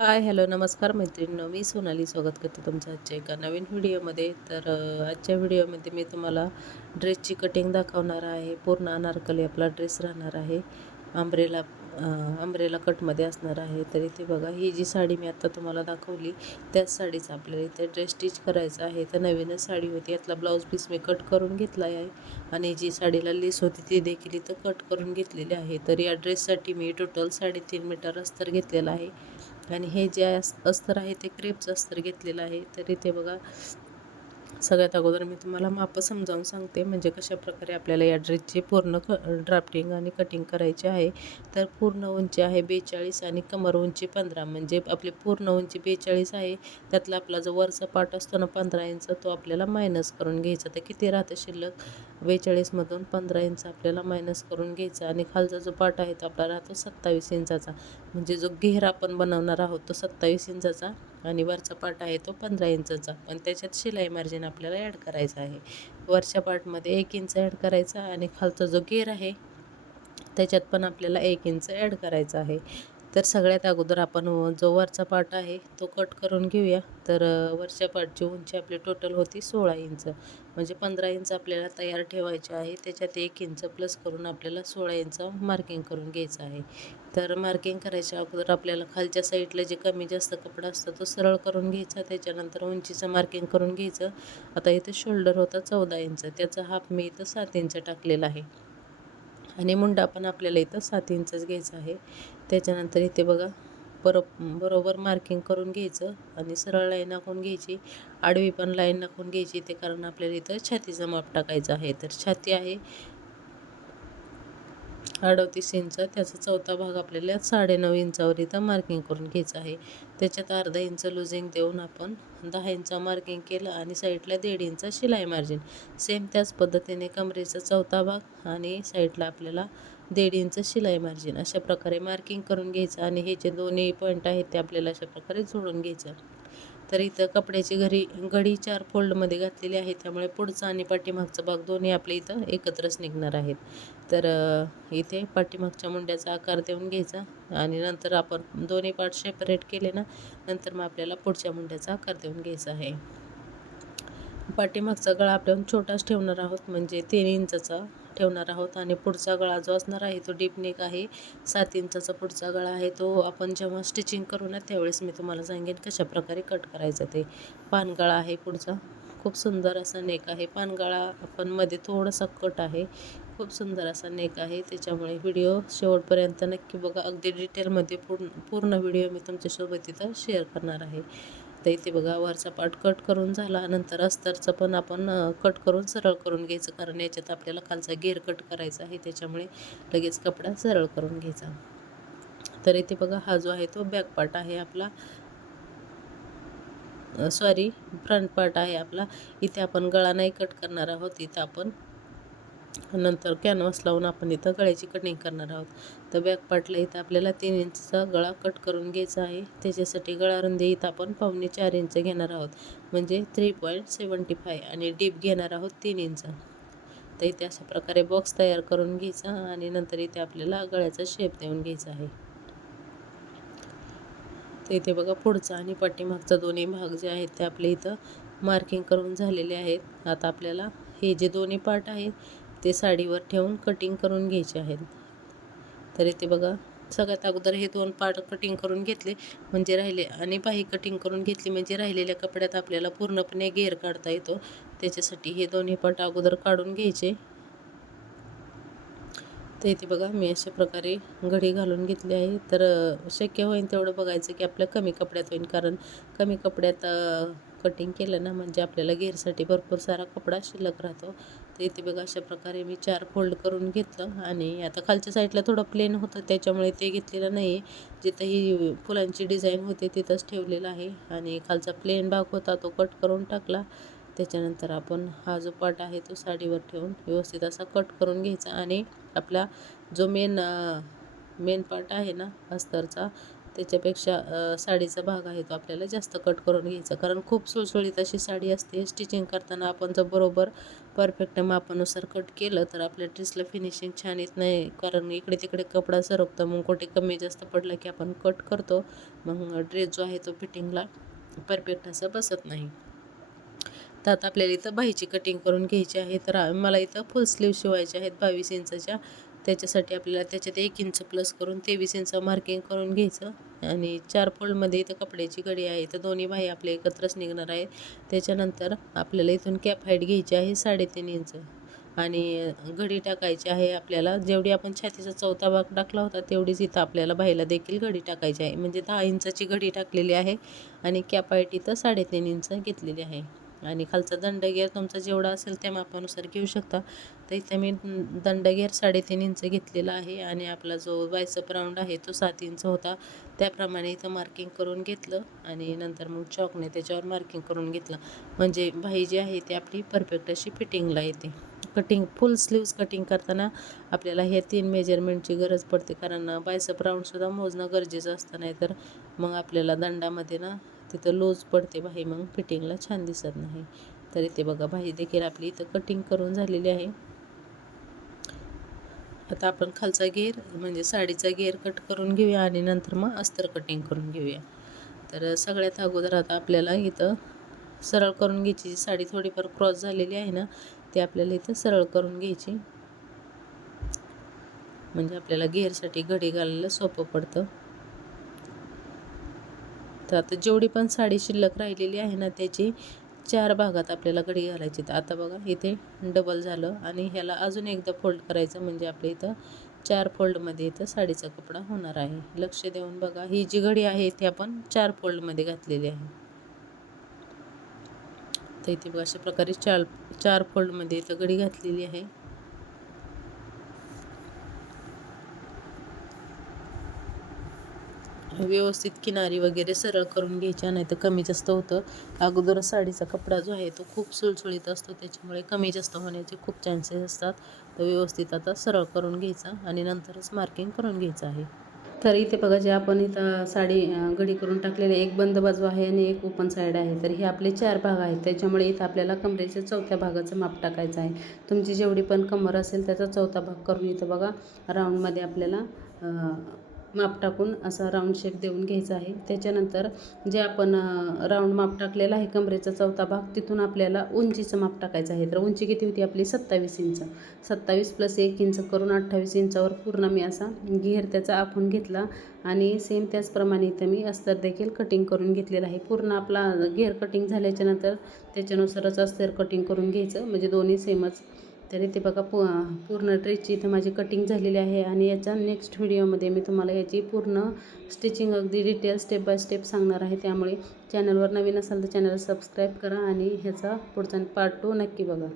हाय, hello, नमस्कार मैत्रिणींनो. मी सोनाली स्वागत करते तुमचं आजच्या एका नवीन व्हिडिओमध्ये. आजच्या व्हिडिओमध्ये मी तुम्हाला ड्रेसची कटिंग दाखवणार आहे. पूर्ण अनारकली आपला ड्रेस राहणार आहे. अंब्रेला अंब्रेला कटमध्ये असणार आहे. तर इथे बघा, ही जी साडी मी आत्ता तुम्हाला दाखवली त्याच साडीचा आपल्याला इथे ड्रेस स्टिच करायचा आहे. तर नवीनच साडी होती, यातला ब्लाऊज पीस मी कट करून घेतला आहे आणि जी साडीला लेस होती ती देखील इथं कट करून घेतलेली आहे. तर या ड्रेससाठी मी टोटल 3.5 मीटर अस्तर घेतलेला आहे आणि हे जे अस्तर आहे ते क्रेपचं अस्तर घेतलेलं आहे. तर इथे बघा, सगळ्यात अगोदर मी तुम्हाला माप समजावून सांगते, म्हणजे कशाप्रकारे आपल्याला या ड्रेसची पूर्ण ड्राफ्टिंग आणि कटिंग करायची आहे. तर पूर्ण उंची आहे 42 आणि कमर उंची 15, म्हणजे आपली पूर्ण उंची 42 आहे. त्यातला आपला जो वरचा पार्ट असतो ना 15 इंच, तो आपल्याला मायनस करून घ्यायचा. तर किती राहतं शिल्लक? 42मधून 15 इंच आपल्याला मायनस करून घ्यायचा आणि खालचा जो पार्ट आहे तो आपला राहतो 27 इंचाचा, म्हणजे जो घेर आपण बनवणार आहोत तो 27 इंचाचा आणि वरचा पार्ट आहे तो 15 इंचाचा. पण त्याच्यात शिलाई मार्जिन आपल्याला ॲड करायचं आहे. वरच्या पार्टमध्ये 1 इंच ॲड करायचा आणि खालचा जो घेर आहे त्याच्यात पण आपल्याला 1 इंच ॲड करायचा आहे. तर सगळ्यात अगोदर आपण जो वरचा पार्ट आहे तो कट करून घेऊया. तर वरच्या पार्टची उंची आपली टोटल होती 16 इंच, म्हणजे 15 इंच आपल्याला तयार ठेवायचे आहे. त्याच्यात 1 इंच प्लस करून आपल्याला 16 इंच मार्किंग करून घ्यायचं आहे. तर मार्किंग करायच्या अगोदर आपल्याला खालच्या साईडला जे कमी जास्त कपडा असतो तो सरळ करून घ्यायचा. त्याच्यानंतर उंचीचं मार्किंग करून घ्यायचं. आता इथे शोल्डर होता 14 इंच, त्याचा हाफ मी इथं 7 इंच टाकलेला आहे आणि मुंडा पण आपल्याला इथं 7 इंचच घ्यायचा आहे. त्याच्यानंतर इथे बघा, बरोबर मार्किंग करून घ्यायचं आणि सरळ लाईन आखून घ्यायची, आडवी पण लाईन आखून घ्यायची. ते कारण आपल्याला इथं छातीचं माप टाकायचं आहे. तर छाती आहे 38 इंच, त्याचा चौथा भाग आपल्याला 9.5 इंचावर इथं मार्किंग करून घ्यायचं आहे. त्याच्यात अर्धा इंच लुझिंग देऊन आपण 10 इंच मार्किंग केलं आणि साईडला 1.5 इंच शिलाई मार्जिन. सेम त्याच पद्धतीने कमरेचा चौथा भाग आणि साईडला आपल्याला 1.5 इंच शिलाई मार्जिन अशा प्रकारे मार्किंग करून घ्यायचं आणि हे जे दोन्ही पॉईंट आहेत ते आपल्याला अशा प्रकारे जोडून घ्यायचं. तर इथं कपड्याची घडी 4 फोल्डमध्ये घातलेली आहे, त्यामुळे पुढचा आणि पाठीमागचा भाग दोन्ही आपले इथं एकत्रच निघणार आहेत. तर इथे पाठीमागच्या मुंड्याचा आकार देऊन घ्यायचा आणि नंतर आपण दोन्ही पार्ट सेपरेट केले ना, नंतर मग आपल्याला पुढच्या मुंड्याचा आकार देऊन घ्यायचा आहे. पाठीमागचा गळा आपण छोटाच ठेवणार आहोत, म्हणजे 3 इंचाचा ठेवणार आहोत आणि पुढचा गळा जो असणार आहे तो डीप नेक आहे. 7 इंचाचा पुढचा गळा आहे. तो आपण जेव्हा स्टिचिंग करू ना त्यावेळेस मी तुम्हाला सांगेन कशाप्रकारे कट करायचं ते. पानगळा आहे पुढचा, खूप सुंदर असा नेक आहे. पानगळा आपण मध्ये थोडासा कट आहे, खूप सुंदर असा नेक आहे. त्याच्यामुळे व्हिडिओ शेवटपर्यंत नक्की बघा. अगदी डिटेलमध्ये पूर्ण व्हिडिओ मी तुमच्यासोबत इथं शेअर करणार आहे. तर इथे बघा, वरचा पार्ट कट करून झाला, नंतर अस्तरचं पण आपण कट करून सरळ करून घ्यायचं, कारण याच्यात आपल्याला खालचा घेर कट करायचा आहे. त्याच्यामुळे लगेच कपडा सरळ करून घ्यायचा. तर इथे बघा, हा जो आहे तो बॅक पार्ट आहे आपला, सॉरी, फ्रंट पार्ट आहे आपला. इथे आपण गळा नाही कट करणार आहोत. इथं आपण नंतर कॅनव्हास लावून आपण इथं गळ्याची कटिंग करणार आहोत. तर बॅक पार्टला इथं आपल्याला 3 इंचचा गळा कट करून घ्यायचा आहे. त्याच्यासाठी गळा रुंदी इथं आपण 4 इंच घेणार आहोत, म्हणजे 3.75, आणि डीप घेणार आहोत 3 इंच. तर इथे अशा प्रकारे बॉक्स तयार करून घ्यायचा आणि नंतर इथे आपल्याला गळ्याचा शेप देऊन घ्यायचा आहे. तर इथे बघा, पुढचा आणि पाठीमागचा दोन्ही भाग जे आहेत ते आपले इथं मार्किंग करून झालेले आहेत. आता आपल्याला हे जे दोन्ही पार्ट आहेत ते साडीवर ठेवून कटिंग करून घ्यायचे आहेत. तर इथे बघा, सगळ्यात अगोदर हे 2 पार्ट कटिंग करून घेतले म्हणजे राहिले, आणि बाही कटिंग करून घेतली म्हणजे राहिलेल्या कपड्यात आपल्याला पूर्णपणे घेर काढता येतो. त्याच्यासाठी हे दोन्ही पार्ट अगोदर काढून घ्यायचे. तर इथे बघा, मी अशा प्रकारे घडी घालून घेतली आहे. तर शक्य होईल तेवढं बघायचं की आपल्या कमी कपड्यात होईल, कारण कमी कपड्यात कटिंग केलं ना म्हणजे आपल्याला घेरसाठी भरपूर सारा कपडा शिल्लक राहतो. तर इथे बघा, अशा प्रकारे मी 4 फोल्ड करून घेतलं आणि आता खालच्या साईडला थोडं प्लेन होतं त्याच्यामुळे ते घेतलेलं नाही आहे. जिथं ही फुलांची डिझाईन होते तिथंच ठेवलेलं आहे आणि खालचा प्लेन भाग होता तो कट करून टाकला. त्याच्यानंतर आपण हा जो पार्ट आहे तो साडीवर ठेवून व्यवस्थित असा कट करून घ्यायचा आणि आपला जो मेन पार्ट आहे ना अस्तरचा, त्याच्यापेक्षा साडीचा भाग आहे तो आपल्याला जास्त कट करून घ्यायचा, कारण खूप सुळसुळीत अशी साडी असते. स्टिचिंग करताना आपण जर बरोबर परफेक्ट मापानुसार कट केलं तर आपल्या ड्रेसला फिनिशिंग छान येत नाही, कारण इकडे तिकडे कपडा सरकतं. मग कुठे कमी जास्त पडला की आपण कट करतो, मग ड्रेस जो आहे तो फिटिंगला परफेक्ट असं बसत नाही. तर आता आपल्याला इथं बाहीची कटिंग करून घ्यायची आहे. तर मला इथं फुल स्लीव शिवायचे आहेत 22 इंचाच्या. त्याच्यासाठी आपल्याला त्याच्यात 1 इंच प्लस करून 23 इंच मार्किंग करून घ्यायचं. आणि 4 फोल्डमध्ये इथं कपड्याची घडी आहे, तर दोन्ही बाही आपल्या एकत्रच निघणार आहेत. त्याच्यानंतर आपल्याला इथून कॅप हाईट घ्यायची आहे 3.5 इंच आणि घडी टाकायची आहे आपल्याला. जेवढी आपण छातीचा चौथा भाग टाकला होता तेवढीच इथं आपल्याला बाहीला देखील घडी टाकायची आहे. म्हणजे 10 इंचाची घडी टाकलेली आहे आणि कॅप हाईट इथं 3.5 इंच घेतलेली आहे. आणि खालचा दंडगेर तुमचा जेवढा असेल त्या मापानुसार घेऊ शकता. तर इथे मी दंडगेर 3.5 इंच घेतलेला आहे आणि आपला जो बायसेप राऊंड आहे तो 7 इंच होता. त्याप्रमाणे इथं मार्किंग करून घेतलं आणि नंतर मग चॉकने त्याच्यावर मार्किंग करून घेतलं. म्हणजे बाही जी आहे ती आपली परफेक्ट अशी फिटिंगला येते. कटिंग फुल स्लीव्स कटिंग करताना आपल्याला हे 3 मेजरमेंटची गरज पडते, कारण बायसेप राऊंडसुद्धा मोजणं गरजेचं असतं. नाही तर मग आपल्याला दंडामध्ये ना तिथं लूज पडते बाही, मग फिटिंगला छान दिसत नाही. तर इथे बघा बाही देखील आपली इथं कटिंग करून झालेली आहे. आता आपण खालचा घेर म्हणजे साडीचा घेर कट करून घेऊया आणि नंतर मग अस्तर कटिंग करून घेऊया. तर सगळ्यात अगोदर आता आपल्याला इथं सरळ करून घ्यायची. जी साडी थोडीफार क्रॉस झालेली आहे ना ती आपल्याला इथं सरळ करून घ्यायची, म्हणजे आपल्याला घेरसाठी घडी घालायला सोपं पडतं. तर आता जेवढी पण साडी शिल्लक राहिलेली आहे ना त्याची 4 भागात आपल्याला घडी घालायची. तर आता बघा इथे डबल झालं आणि ह्याला अजून एकदा फोल्ड करायचं, म्हणजे आपल्या इथं 4 फोल्डमध्ये इथं साडीचा कपडा होणार आहे. लक्ष देऊन बघा, ही जी घडी आहे ती आपण 4 फोल्डमध्ये घातलेली आहे. तर इथे बघा अशा प्रकारे 4 फोल्डमध्ये इथं घडी घातलेली आहे. व्यवस्थित किनारी वगैरे सरळ करून घ्यायच्या, नाही तर कमी जास्त होतं. अगोदर साडीचा कपडा जो आहे तो खूप सुळसुळीत असतो, त्याच्यामुळे कमी जास्त होण्याचे खूप चान्सेस असतात. तर व्यवस्थित आता सरळ करून घ्यायचा आणि नंतरच मार्किंग करून घ्यायचं आहे. तर इथे बघा, जे आपण इथं साडी घडी करून टाकलेले एक बंद बाजू आहे आणि एक ओपन साईड आहे. तर हे आपले 4 भाग आहेत, त्याच्यामुळे इथं आपल्याला कमरेच्या चौथ्या भागाचं माप टाकायचं आहे. तुमची जेवढी पण कमर असेल त्याचा चौथा भाग करून इथं बघा राऊंडमध्ये आपल्याला माप टाकून असा राऊंड शेप देऊन घ्यायचा आहे. त्याच्यानंतर जे आपण राऊंड माप टाकलेला आहे कमरेचा चौथा भाग, तिथून आपल्याला उंचीचं माप टाकायचं आहे. तर उंची किती होती आपली 27 इंच. 27 + 1 इंच करून 28 इंचावर पूर्ण मी असा घेर त्याचा आखून घेतला आणि सेम त्याचप्रमाणे इथं मी अस्तर देखील कटिंग करून घेतलेलं आहे. पूर्ण आपला घेर कटिंग झाल्याच्यानंतर त्याच्यानुसारच अस्तर कटिंग करून घ्यायचं, म्हणजे दोन्ही सेमच. तर इथे बघा पूर्ण ड्रेसची इथं माझी कटिंग झालेली आहे आणि याच्या नेक्स्ट व्हिडिओमध्ये मी तुम्हाला याची पूर्ण स्टिचिंग अगदी डिटेल स्टेप बाय स्टेप सांगणार आहे. त्यामुळे चॅनलवर नवीन असाल तर चॅनल सबस्क्राईब करा आणि ह्याचा पुढचा पार्ट 2 नक्की बघा.